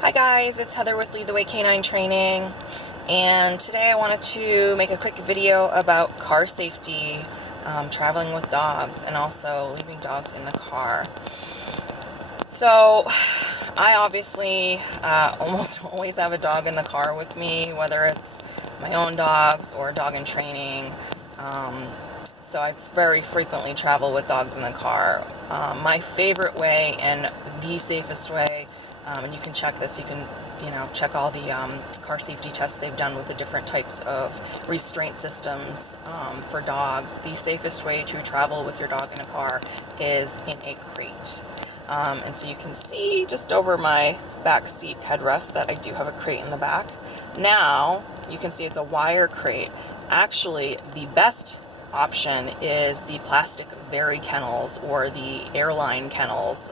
Hi guys, it's Heather with Lead the Way Canine Training, and today I wanted to make a quick video about car safety, traveling with dogs, and also leaving dogs in the car. So I obviously almost always have a dog in the car with me, whether it's my own dogs or a dog in training. So I very frequently travel with dogs in the car. My favorite way and the safest way, and you can check this, you can check all the car safety tests they've done with the different types of restraint systems for dogs. The safest way to travel with your dog in a car is in a crate. And so you can see just over my back seat headrest that I do have a crate in the back. Now you can see it's a wire crate. Actually, the best option is the plastic Very kennels or the airline kennels,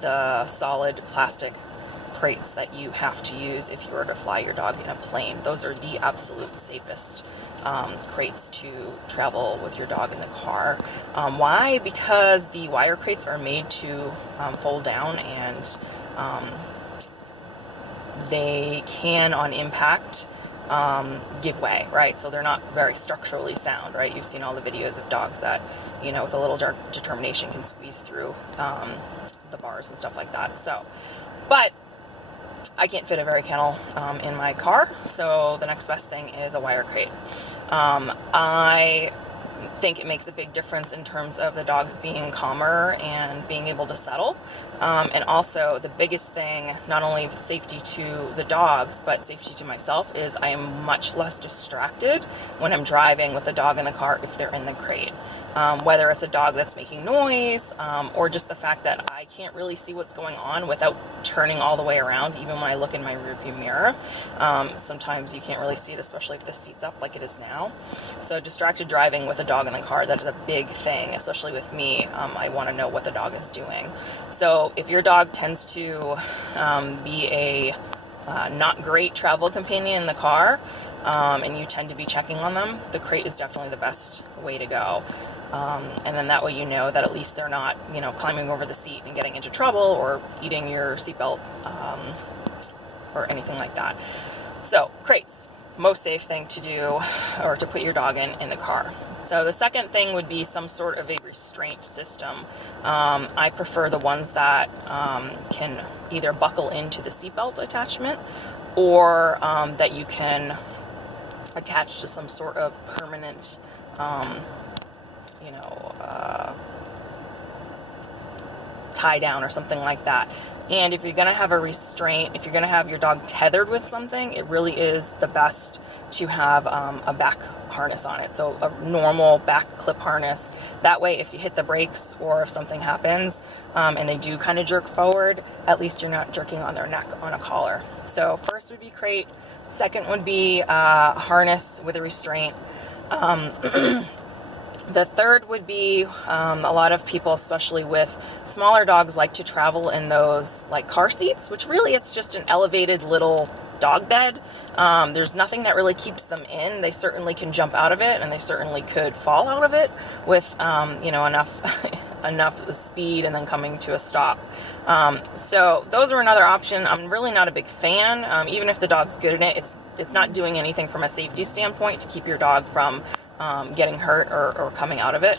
the solid plastic crates that you have to use if you were to fly your dog in a plane. Those are the absolute safest crates to travel with your dog in the car. Why? Because the wire crates are made to fold down, and they can, on impact, give way, right? So they're not very structurally sound, right? You've seen all the videos of dogs that, with a little determination can squeeze through the bars and stuff like that. So, but I can't fit a Very kennel in my car, so the next best thing is a wire crate. I think it makes a big difference in terms of the dogs being calmer and being able to settle. And also the biggest thing, not only safety to the dogs, but safety to myself, is I am much less distracted when I'm driving with a dog in the car if they're in the crate. Whether it's a dog that's making noise, or just the fact that I can't really see what's going on without turning all the way around, even when I look in my rearview mirror. Sometimes you can't really see it, especially if the seat's up like it is now. So distracted driving with a dog in the car, that is a big thing, especially with me. I want to know what the dog is doing. So if your dog tends to be a not great travel companion in the car, and you tend to be checking on them, the crate is definitely the best way to go. And then that way you know that at least they're not, climbing over the seat and getting into trouble or eating your seatbelt or anything like that. So crates, most safe thing to do, or to put your dog in the car. So the second thing would be some sort of a restraint system. I prefer the ones that can either buckle into the seatbelt attachment, or that you can attach to some sort of permanent tie down or something like that. And if you're going to have a restraint, if you're going to have your dog tethered with something, it really is the best to have a back harness on it. So a normal back clip harness. That way, if you hit the brakes or if something happens and they do kind of jerk forward, at least you're not jerking on their neck on a collar. So first would be crate. Second would be harness with a restraint. The third would be a lot of people, especially with smaller dogs, like to travel in those like car seats, which really it's just an elevated little dog bed. There's nothing that really keeps them in. They certainly can jump out of it, and they certainly could fall out of it with enough speed and then coming to a stop. So those are another option. I'm really not a big fan. Even if the dog's good in it, it's not doing anything from a safety standpoint to keep your dog from getting hurt or coming out of it.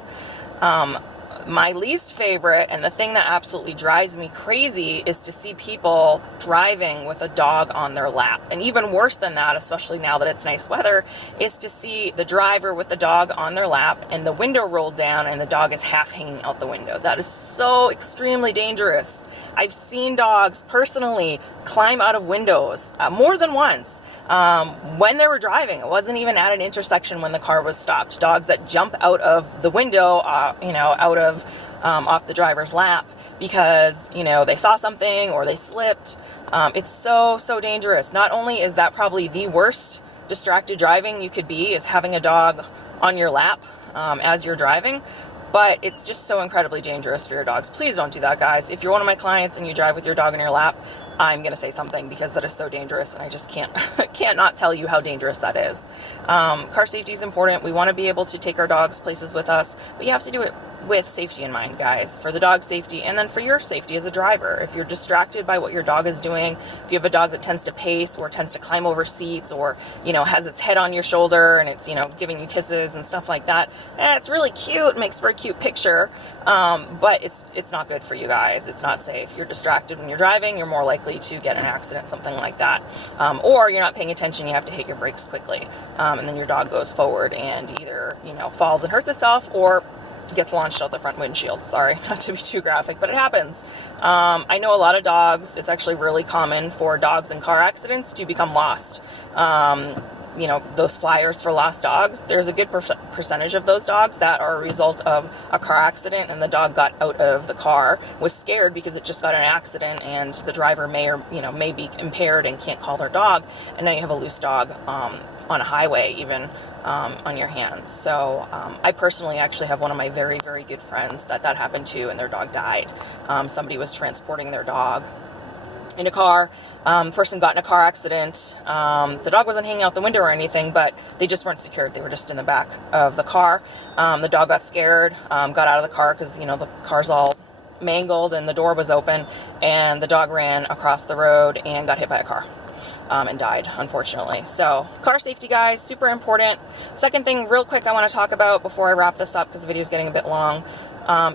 My least favorite, and the thing that absolutely drives me crazy, is to see people driving with a dog on their lap. And even worse than that, especially now that it's nice weather, is to see the driver with the dog on their lap and the window rolled down and the dog is half hanging out the window. That is so extremely dangerous. I've seen dogs personally climb out of windows more than once when they were driving. It wasn't even at an intersection when the car was stopped. Dogs that jump out of the window, out of off the driver's lap because, they saw something or they slipped. It's so dangerous. Not only is that probably the worst distracted driving you could be, is having a dog on your lap as you're driving, but it's just so incredibly dangerous for your dogs. Please don't do that, guys. If you're one of my clients and you drive with your dog in your lap, I'm going to say something, because that is so dangerous, and I just can't not tell you how dangerous that is. Car safety is important. We want to be able to take our dogs places with us, but you have to do it with safety in mind, guys, for the dog's safety and then for your safety as a driver. If you're distracted by what your dog is doing, if you have a dog that tends to pace or tends to climb over seats or, has its head on your shoulder and it's, giving you kisses and stuff like that, it's really cute, makes for a cute picture, but it's not good for you guys. It's not safe. You're distracted when you're driving, you're more likely to get an accident, something like that. Or you're not paying attention, you have to hit your brakes quickly, and then your dog goes forward and either, falls and hurts itself or gets launched out the front windshield. Sorry, not to be too graphic, but it happens. I know a lot of dogs, it's actually really common for dogs in car accidents to become lost. Those flyers for lost dogs, there's a good percentage of those dogs that are a result of a car accident, and the dog got out of the car, was scared because it just got in an accident, and the driver may be impaired and can't call their dog, and now you have a loose dog on a highway even on your hands. So I personally actually have one of my very, very good friends that happened to, and their dog died. Somebody was transporting their dog in a car. Person got in a car accident. The dog wasn't hanging out the window or anything, but they just weren't secured. They were just in the back of the car. The dog got scared, got out of the car because, the car's all mangled and the door was open, and the dog ran across the road and got hit by a car. And died, unfortunately. So car safety, guys, super important. Second thing real quick I want to talk about before I wrap this up, because the video is getting a bit long,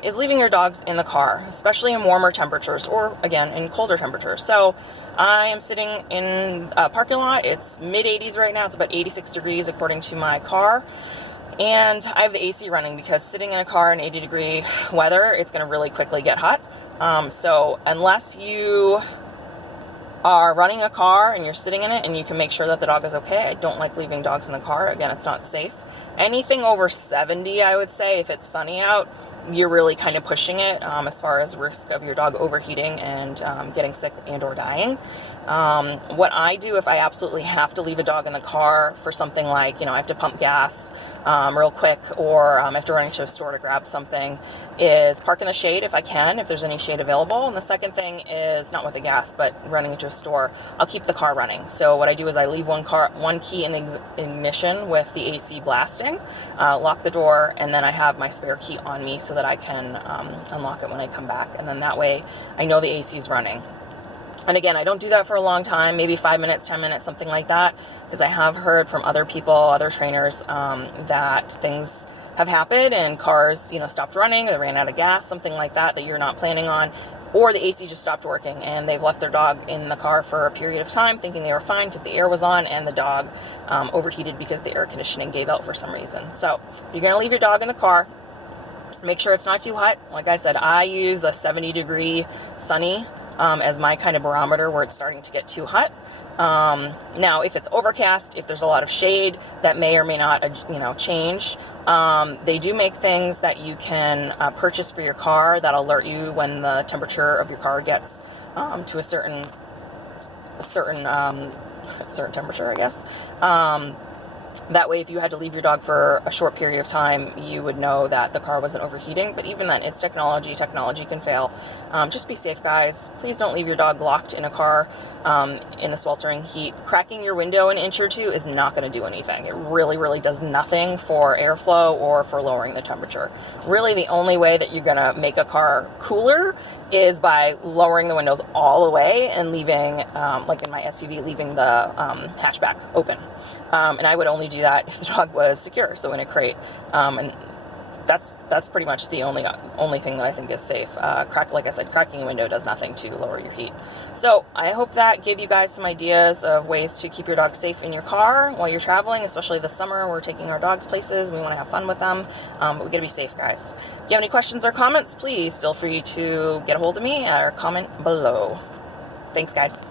is leaving your dogs in the car, especially in warmer temperatures or, again, in colder temperatures. So I am sitting in a parking lot. It's mid-80s right now. It's about 86 degrees according to my car. And I have the AC running because sitting in a car in 80-degree weather, it's going to really quickly get hot. So unless you are running a car and you're sitting in it and you can make sure that the dog is okay, I don't like leaving dogs in the car. Again, it's not safe. Anything over 70, I would say, if it's sunny out, you're really kind of pushing it as far as risk of your dog overheating and getting sick and or dying. What I do if I absolutely have to leave a dog in the car for something like, I have to pump gas real quick, or I have to run into a store to grab something, is park in the shade if I can, if there's any shade available. And the second thing is, not with the gas, but running into a store, I'll keep the car running. So what I do is I leave one key in the ignition with the AC blasting, lock the door, and then I have my spare key on me so that I can unlock it when I come back. And then that way I know the AC is running. And again, I don't do that for a long time, maybe 5 minutes, 10 minutes, something like that, because I have heard from other people, other trainers, that things have happened and cars, stopped running, or they ran out of gas, something like that you're not planning on, or the AC just stopped working and they've left their dog in the car for a period of time thinking they were fine because the air was on, and the dog overheated because the air conditioning gave out for some reason. So if you're going to leave your dog in the car, make sure it's not too hot. Like I said, I use a 70-degree sunny as my kind of barometer where it's starting to get too hot. Now, if it's overcast, if there's a lot of shade, that may or may not, change. They do make things that you can purchase for your car that alert you when the temperature of your car gets to a certain temperature, I guess. That way, if you had to leave your dog for a short period of time, you would know that the car wasn't overheating. But even then, it's technology. Technology can fail. Just be safe, guys. Please don't leave your dog locked in a car in the sweltering heat. Cracking your window an inch or two is not going to do anything. It really, really does nothing for airflow or for lowering the temperature. Really, the only way that you're going to make a car cooler is by lowering the windows all the way and leaving, like in my SUV, leaving the hatchback open. And I would only do that if the dog was secure, so in a crate. And that's pretty much the only thing that I think is safe. Like I said, cracking a window does nothing to lower your heat. So I hope that gave you guys some ideas of ways to keep your dog safe in your car while you're traveling, especially this summer. We're taking our dogs places. We want to have fun with them, but we got to be safe, guys. If you have any questions or comments, please feel free to get a hold of me or comment below. Thanks, guys.